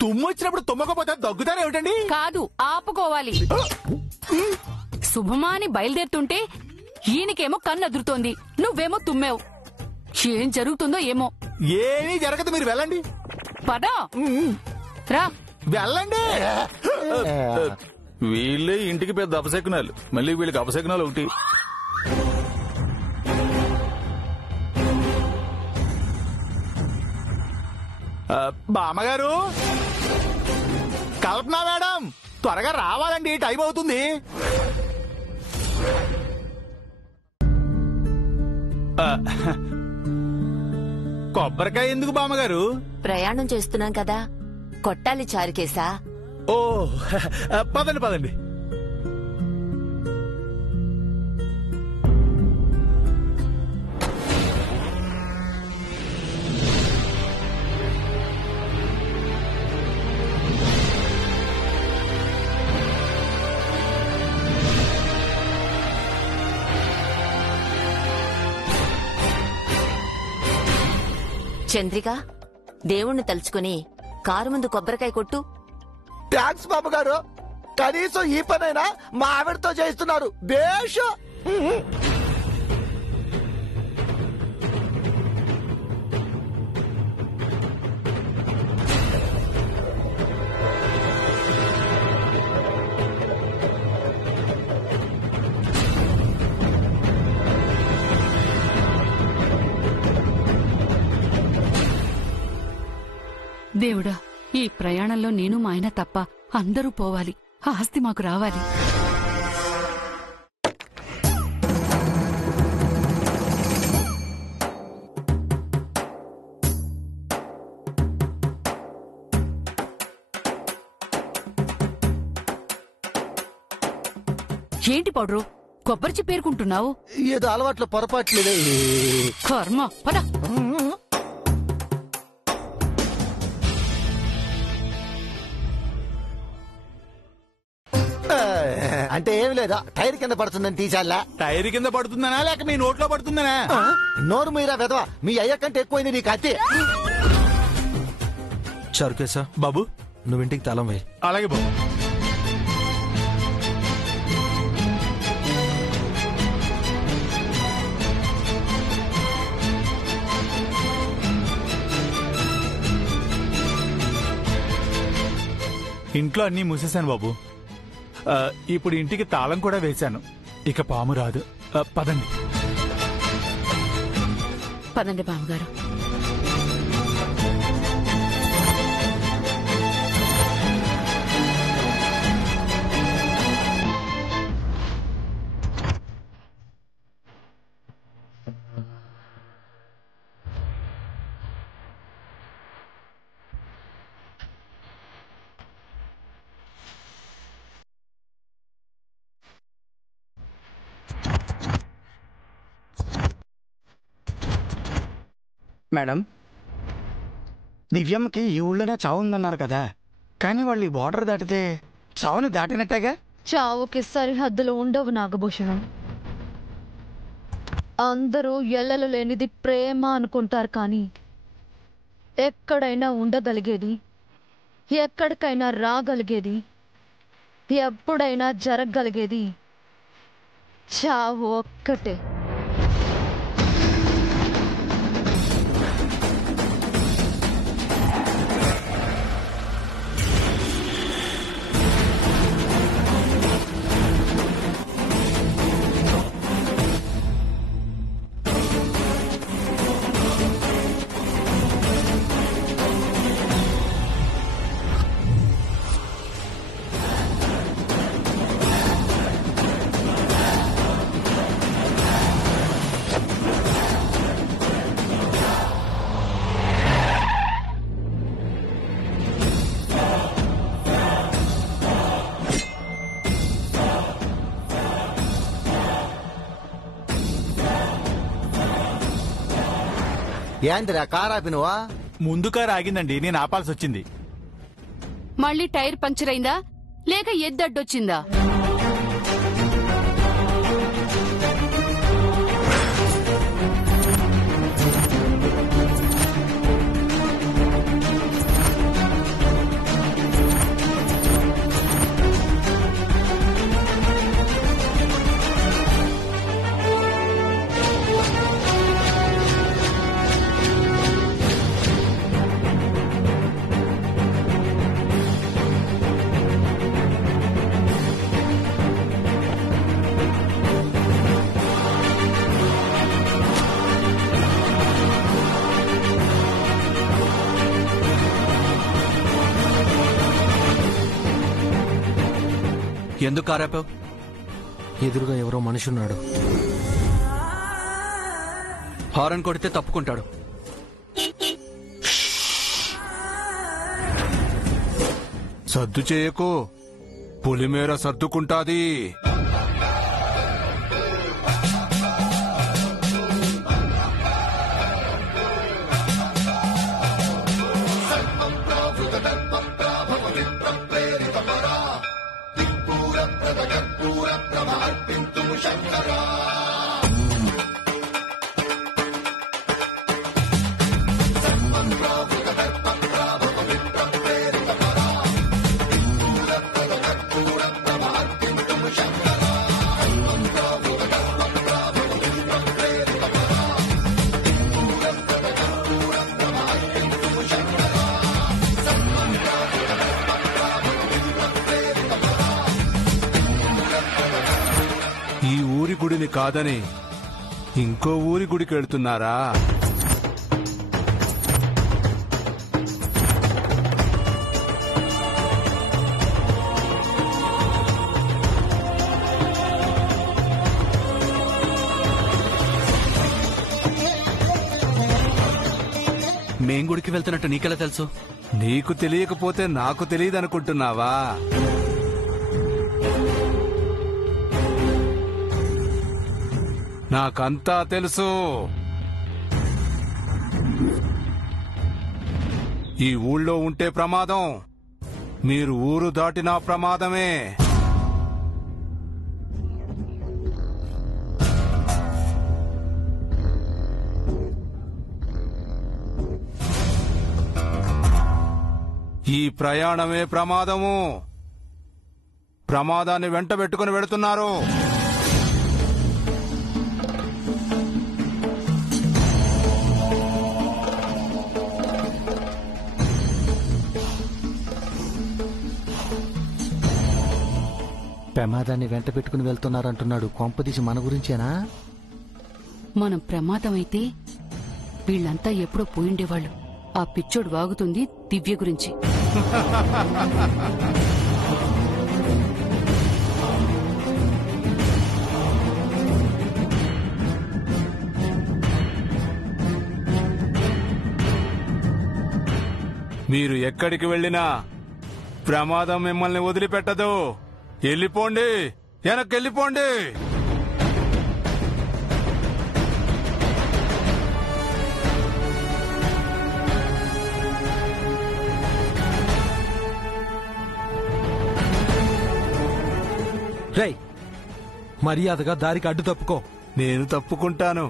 తుమ్ము వచ్చినప్పుడు తుమ్మకపోతే దగ్గుతారా ఏమిటండి? కాదు, ఆపుకోవాలి. శుభమా అని బయలుదేరుతుంటే ఈయనకేమో కన్ను అదురుతోంది, నువ్వేమో తుమ్మావు. ఏం జరుగుతుందో ఏమో. ఏమీ జరగదు, మీరు వెళ్ళండి. పదా రా, వెళ్ళండి. వీళ్ళే ఇంటికి పెద్ద అపశకునాలు, మళ్ళీ వీళ్ళకి అపశకునాలు ఒకటి. బామ్మగారు, కల్పన మేడం, త్వరగా రావాలండి, టైం అవుతుంది. కొబ్బరికాయ ఎందుకు బామ్మగారు? ప్రయాణం చేస్తున్నాం కదా, కొట్టాలి చారుకేసా. ఓ పదండి పదండి. చంద్రిక, దేవుణ్ణి తలుచుకుని కారు ముందు కొబ్బరికాయ కొట్టు. థ్యాంక్స్ బాబుగారు, కనీసం ఈ పనైనా మా ఆవిడతో చేస్తున్నారు. బేషు. దేవుడా, ఈ ప్రయాణంలో నేను మా ఆయన తప్ప అందరూ పోవాలి, ఆ ఆస్తి మాకు రావాలి. ఏంటి పౌడరు, కొబ్బరి చిప్పేరుకుంటున్నావు? ఏదో అలవాట్లో పొరపాట్లేదే. కర్మ, పద. అంటే ఏమి లేదా, టైర్ కింద పడుతుందని తీసాలా? టైర్ కింద పడుతుందనా లేక మీ నోట్లో పడుతుందనా? నోరు మీరా వెదవా, మీ అయ్య కంటే ఎక్కువైంది నీకు అత్తే. చారుకేశా బాబు, నువ్వింటికి తాళం వేయి. అలాగే బాబు. ఇంట్లో అన్నీ మూసేశాను బాబు. ఇప్పుడు ఇంటికి తాళం కూడా వేశాను, ఇక పాము రాదు. పదండి పదండి బామ్మగారు. మేడం, దివ్యమ్మకి ఈ ఊళ్ళోనే చావు ఉందన్నారు కదా, కానీ వాళ్ళు ఈ బోర్డర్ దాటితే చావుని దాటినట్టేగా? చావుకి సరిహద్దులు ఉండవు నాగభూషణం. అందరూ ఎల్లలు లేనిది ప్రేమ అనుకుంటారు, కానీ ఎక్కడైనా ఉండగలిగేది, ఎక్కడికైనా రాగలిగేది, ఎప్పుడైనా జరగగలిగేది చావు ఒక్కటే. ఏందిరా కార్ ఆపినవా? ముందు కారు ఆగిందండి, నేను ఆపాల్సి వచ్చింది. మళ్ళీ టైర్ పంచర్ అయిందా లేక ఎద్దడ్డొచ్చిందా? ఎందుకు కారాపావు? ఎదురుగా ఎవరో మనిషి ఉన్నాడు. హారన్ కొడితే తప్పుకుంటాడు. సర్దు చేయకు, పులిమేర సర్దుకుంటాది. ఈ ఊరి గుడిని కాదని ఇంకో ఊరి గుడికి వెళ్తున్నారా? మేం గుడికి వెళ్తున్నట్టు నీకెలా తెలుసు? నీకు తెలియకపోతే నాకు తెలియదనుకుంటున్నావా? నాకంతా తెలుసు. ఈ ఊళ్ళో ఉంటే ప్రమాదం, మీరు ఊరు దాటినా ప్రమాదమే. ఈ ప్రయాణమే ప్రమాదము. ప్రమాదాన్ని వెంట పెట్టుకుని వెడుతున్నారు. ప్రమాదాన్ని వెంట పెట్టుకుని వెళ్తున్నారంటున్నాడు. కొంపదీసి మన గురించేనా? మనం ప్రమాదం అయితే వీళ్ళంతా ఎప్పుడో పోయిండేవాళ్ళు. ఆ పిచ్చోడు వాగుతుంది దివ్య గురించి. మీరు ఎక్కడికి వెళ్ళినా ప్రమాదం మిమ్మల్ని వదిలిపెట్టదు. వెళ్ళిపోండి, వెనక్కెళ్ళిపోండి. రేయ్, మర్యాదగా దారికి అడ్డు తప్పుకో. నేను తప్పుకుంటాను,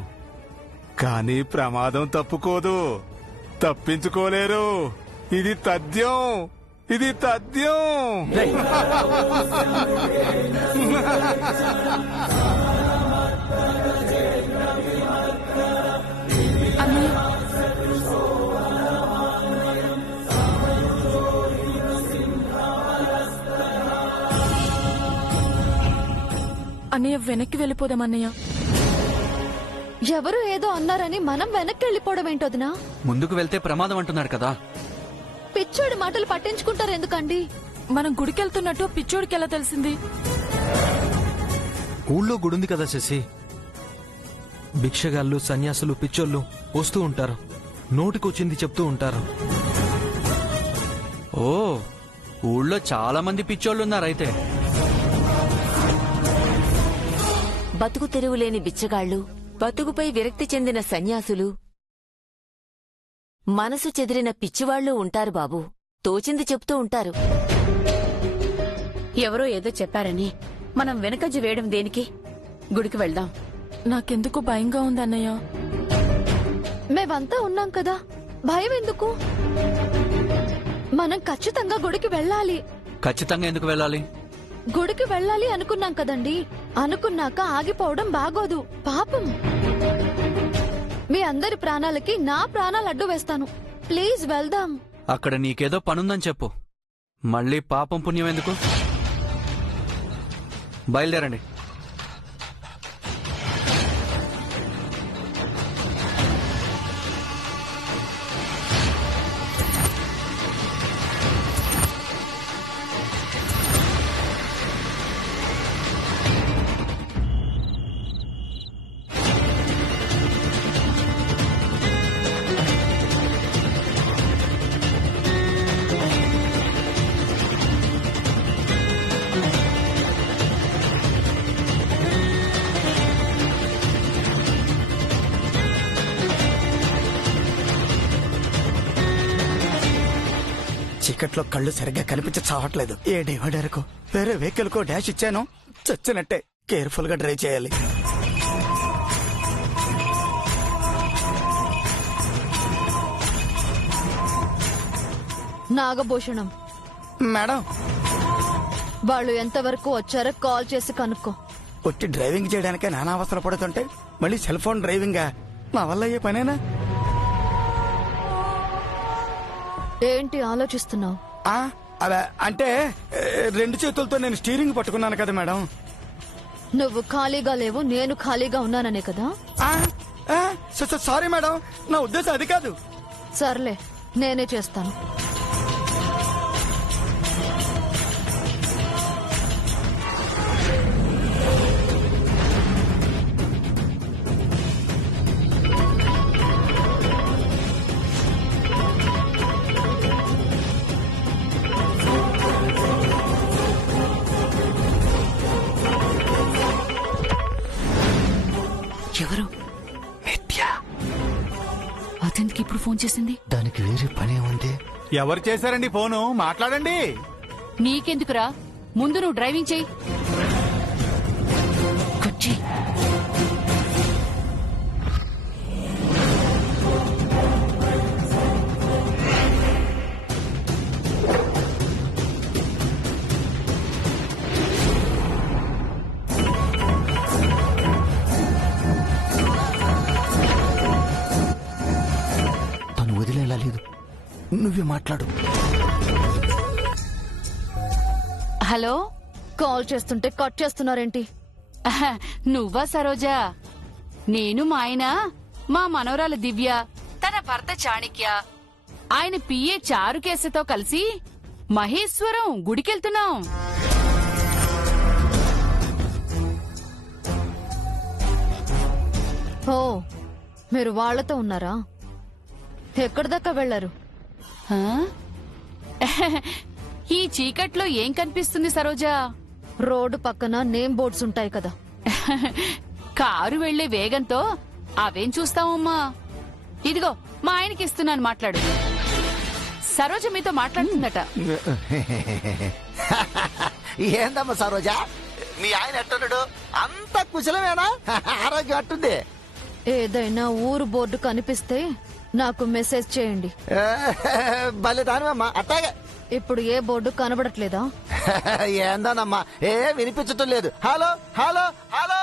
కానీ ప్రమాదం తప్పుకోదు. తప్పించుకోలేరు. ఇది తథ్యం, ఇది తథ్యం. రేయ్, అన్నయ్య వెనక్కి వెళ్ళిపోదాం అన్నయ్య. ఎవరు ఏదో అన్నారని మనం వెనక్కి వెళ్ళిపోవడం ఏంటోదినా? ముందుకు వెళ్తే ప్రమాదం అంటున్నాడు కదా. పిచ్చోడి మాటలు పట్టించుకుంటారు ఎందుకండి? మనం గుడికెళ్తున్నట్టు పిచ్చోడికి ఎలా తెలిసింది? ఊళ్ళో గుడుంది కదా శశి. భిక్షగాళ్ళు, సన్యాసులు, పిచ్చోళ్ళు వస్తూ ఉంటారు. నోటికొచ్చింది చెప్తూ ఉంటారు. ఓ, ఊళ్ళో చాలా మంది పిచ్చోళ్ళున్నారైతే. బతుకు తెరువులేని బిచ్చగాళ్లు, బతుకుపై విరక్తి చెందిన సన్యాసులు, మనసు చెదిరిన పిచ్చివాళ్లు ఉంటారు బాబు. తోచింది చెప్తూ ఉంటారు. ఎవరో ఏదో చెప్పారని మనం వెనకజ్జి వేయడం దేనికి? గుడికి వెళ్దాం. నాకెందుకు భయంగా ఉంది అన్నయ్య. మేమంతా ఉన్నాం కదా, భయం ఎందుకు? మనం ఖచ్చితంగా గుడికి వెళ్ళాలి. ఖచ్చితంగా ఎందుకు వెళ్ళాలి? గుడికి వెళ్ళాలి అనుకున్నాం కదండి. అనుకున్నాక ఆగిపోవడం బాగోదు, పాపం. మీ అందరి ప్రాణాలకి నా ప్రాణాలు అడ్డు వేస్తాను. ప్లీజ్ వెళ్దాం. అక్కడ నీకేదో పనుందని చెప్పు. మళ్ళీ పాపం పుణ్యం ఎందుకు? బయలుదేరండి. చీకట్లో కళ్ళు సరిగ్గా కనిపించి చావట్లేదు. ఏ డివైడర్కు వేరే వెహికల్ కో డాష్ ఇచ్చాను. చచ్చినట్టే. కేర్ఫుల్ గా డ్రైవ్ చేయాలి. నాగభూషణం, మేడం, వాళ్ళు ఎంతవరకు వచ్చారో కాల్ చేసి కనుక్కో. వచ్చి డ్రైవింగ్ చేయడానికే నానా అవసరం పడుతుంటే మళ్ళీ సెల్ ఫోన్ డ్రైవింగా? నా వల్ల అయ్యే పనేనా? ఏంటి ఆలోచిస్తున్నావు? అలా అంటే 2 చేతులతో నేను స్టీరింగ్ పట్టుకున్నాను కదా మేడం. నువ్వు ఖాళీగా లేవు, నేను ఖాళీగా ఉన్నాననే కదా. సారీ మేడం, నా ఉద్దేశం అది కాదు. సర్లే, నేనే చేస్తాను. ఎవరు? నిత్య. అతనికి ఇప్పుడు ఫోన్ చేసింది. దానికి వేరే పనే ఉంది. ఎవరు చేశారండి ఫోను? మాట్లాడండి. నీకెందుకురా? ముందు నువ్వు డ్రైవింగ్ చెయ్యి. కొచ్చి తను వదిలేలా లేదు. నువ్వే మాట్లాడు. హలో, కాల్ చేస్తుంటే కట్ చేస్తున్నారేంటి? నువ్వా సరోజా? నేను మా ఆయన, మా మనవరాలు దివ్య, తన భర్త చాణిక్య, ఆయన పిఏ చారుకేశతో కలిసి మహేశ్వరం గుడికెళ్తున్నాం. ఓ, మీరు వాళ్లతో ఉన్నారా? ఎక్కడి దాకా వెళ్లారు? ఆ? ఈ చీకట్లో ఏం కనిపిస్తుంది సరోజా? రోడ్డు పక్కన నేమ్ బోర్డ్స్ ఉంటాయి కదా. కారు వెళ్లే వేగంతో అవేం చూస్తామమ్మా. ఇదిగో మా ఆయనకి ఇస్తున్నాను, మాట్లాడు. సరోజ మీతో మాట్లాడుతుందట. ఏందమ్మా సరోజా, మీ ఆయన ఎట్టున్నాడు? అంత కుశలమేనా? ఆరోగ్యం అట్టుంది? ఏదైనా ఊరు బోర్డు కనిపిస్తే నాకు మెసేజ్ చేయండి. భలే దానివమ్మా. అట్టాగే. ఇప్పుడు ఏ బోర్డు కనబడట్లేదా? ఏందోనమ్మా, వినిపించటం లేదు. Hello hello hello.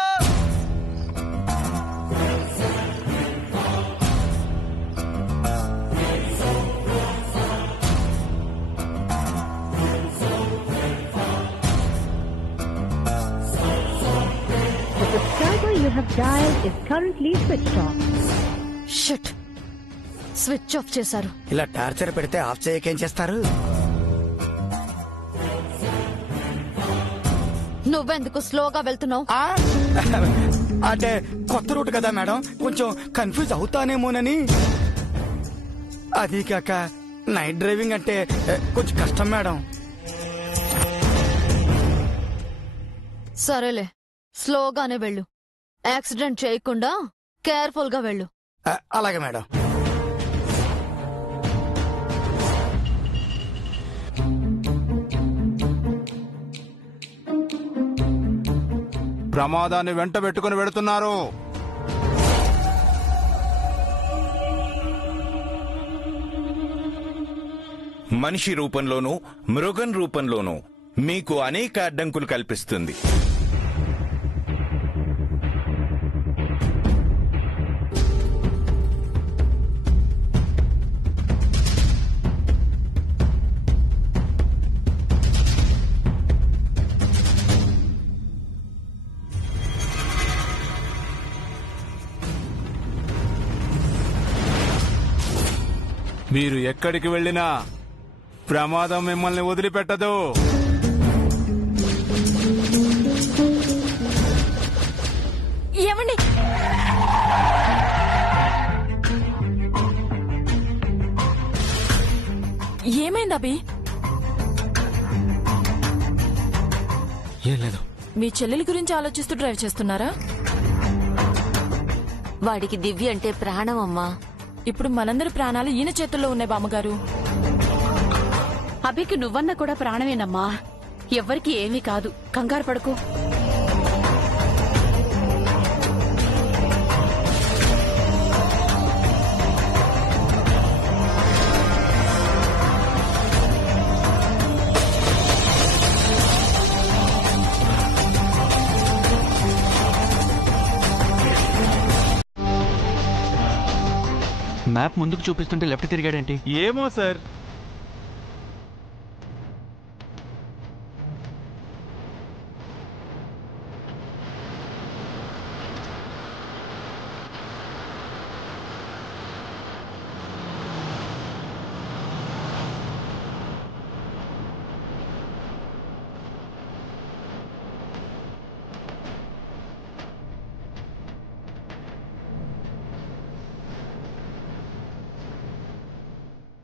The subscriber you have dialed is currently switched off. Shit, switch off చేశారు. ఇలా టార్చర్ పెడితే ఆఫ్ చేయకేం చేస్తారు? నువ్వెందుకు స్లోగా వెళ్తున్నావు? అంటే కొత్త రూట్ కదా మేడం, కొంచెం కన్ఫ్యూజ్ అవుతానేమోనని. అది కాక నైట్ డ్రైవింగ్ అంటే కొంచెం కష్టం మేడం. సరేలే, స్లోగానే వెళ్ళు. యాక్సిడెంట్ చేయకుండా కేర్ఫుల్ గా వెళ్ళు. అలాగే మేడం. ప్రమాదాన్ని వెంట పెట్టుకుని వెడుతున్నారు. మనిషి రూపంలోనూ మృగం రూపంలోనూ మీకు అనేక అడ్డంకులు కల్పిస్తుంది. మీరు ఎక్కడికి వెళ్ళినా ప్రమాదం మిమ్మల్ని వదిలిపెట్టదు. ఏమండి? ఏమైంది అభి? ఏం లేదు. మీ చెల్లెలి గురించి ఆలోచిస్తూ డ్రైవ్ చేస్తున్నారా? వాడికి దివ్య అంటే ప్రాణం అమ్మా. ఇప్పుడు మనందరి ప్రాణాలు ఈయన చేతుల్లో ఉన్నాయి బామ్మగారు. అభికి నువ్వన్నా కూడా ప్రాణమేనమ్మా. ఎవ్వరికి ఏమీ కాదు, కంగారు పడుకో. మ్యాప్ ముందుకు చూపిస్తుంటే లెఫ్ట్ తిరిగాడేంటి? ఏమో సార్.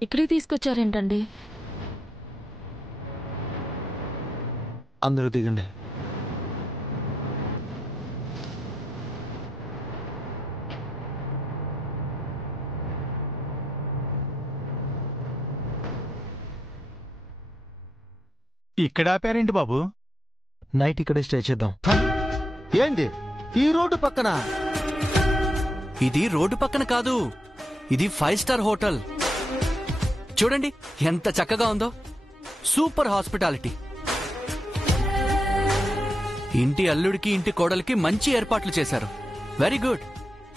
ఇక్కడికి తీసుకొచ్చారేంటండి? అందరూ దిగండి. ఇక్కడ ఆపారేంటి బాబు? నైట్ ఇక్కడే స్టే చేద్దాం. ఏంటి ఈ రోడ్డు పక్కన? ఇది రోడ్డు పక్కన కాదు, ఇది 5 స్టార్ హోటల్. చూడండి ఎంత చక్కగా ఉందో. Super hospitality. ఇంటి అల్లుడికి ఇంటి కోడలికి మంచి ఏర్పాట్లు చేశారు. Very good.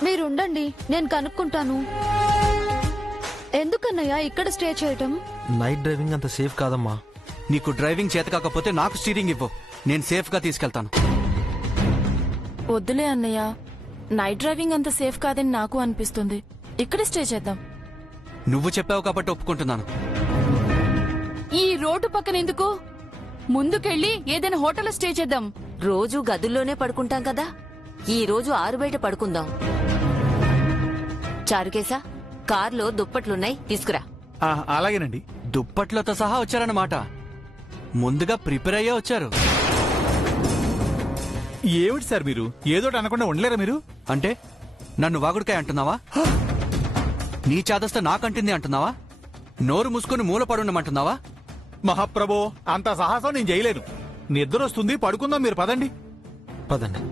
మీరుండండి, నేను కనుక్కుంటాను. ఎందుకన్నయ్యా ఇక్కడ స్టే చేయటం? నైట్ డ్రైవింగ్ అంత సేఫ్ కాదమ్మా. నీకు డ్రైవింగ్ చేత కాకపోతే నాకు స్టీరింగ్ ఇవ్వు, నేను సేఫ్ గా తీసుకెళ్తాను. వద్దులే అన్నయ్య, నైట్ డ్రైవింగ్ అంత సేఫ్ కాదని నాకు అనిపిస్తుంది. ఇక్కడే స్టే చేద్దాం. నువ్వు చెప్పావు కాబట్టి ఒప్పుకుంటున్నాను. ఈ రోడ్డు పక్కన ఎందుకు? ముందుకెళ్ళి ఏదైనా హోటల్లో స్టే చేద్దాం. రోజు గదుల్లోనే పడుకుంటాం కదా, ఈ రోజు ఆరు బయట పడుకుందాం. చారుకేశా, కార్లో దుప్పట్లున్నాయి, తీసుకురా. అలాగేనండి. దుప్పట్లతో సహా వచ్చారన్నమాట. ముందుగా ప్రిపేర్ అయ్యే వచ్చారు. ఏమిటి సార్ మీరు ఏదోటి అనకుండా ఉండలేరా మీరు? అంటే నన్ను వాగుడికాయ అంటున్నావా? నీ చాదస్త నాకంటింది అంటున్నావా? నోరు మూసుకుని మూల పడుండమంటున్నావా? మహాప్రభో, అంత సాహసం నేను చేయలేను. నిద్ర వస్తుంది, పడుకుందాం. మీరు పదండి. పదండి.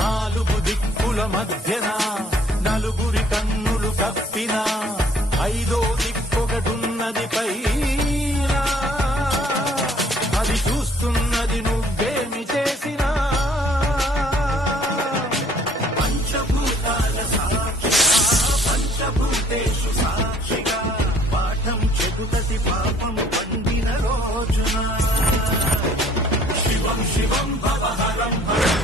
నాలుగు దిక్కుల మధ్యన నలుగురి కన్నులు కప్పిన ఐదో దిక్కొకటున్నది పైన, అది చూస్తున్నది నువ్వేమి చేసినా. పంచభూతాల సాక్షిగా, పంచభూతేషు సాక్షిగా పాఠం చెబుతది పాపము పండిన రోజున. శివం శివం భవహరం హరం,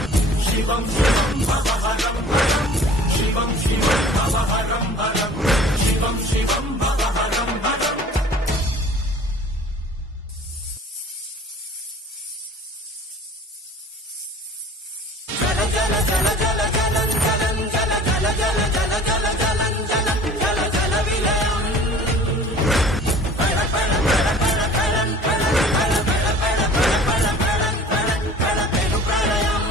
శివం శివం భవహరం హరం, శివం శివం భవహరం హరం, శివం శివం భవహరం హరం. జల జల జల జల జలం జలం జల జల జల జల జల జలం జలం జల జల విలయం. పడ పడ పడ పడ పడం పడం పడ పడ పడ పడ పడ పడం పడం పడ పెను ప్రళయం.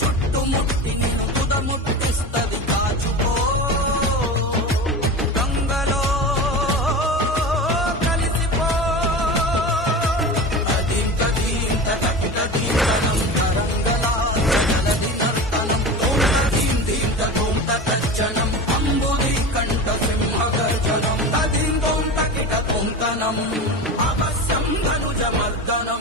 చుట్టుముట్టి నిన్ను తుదముట్టిస్తది కాచుకో, గంగలో కలిసిపో. అదింత దీంత తకిట దీంతనం తరంగలా జలదిన మర్దనం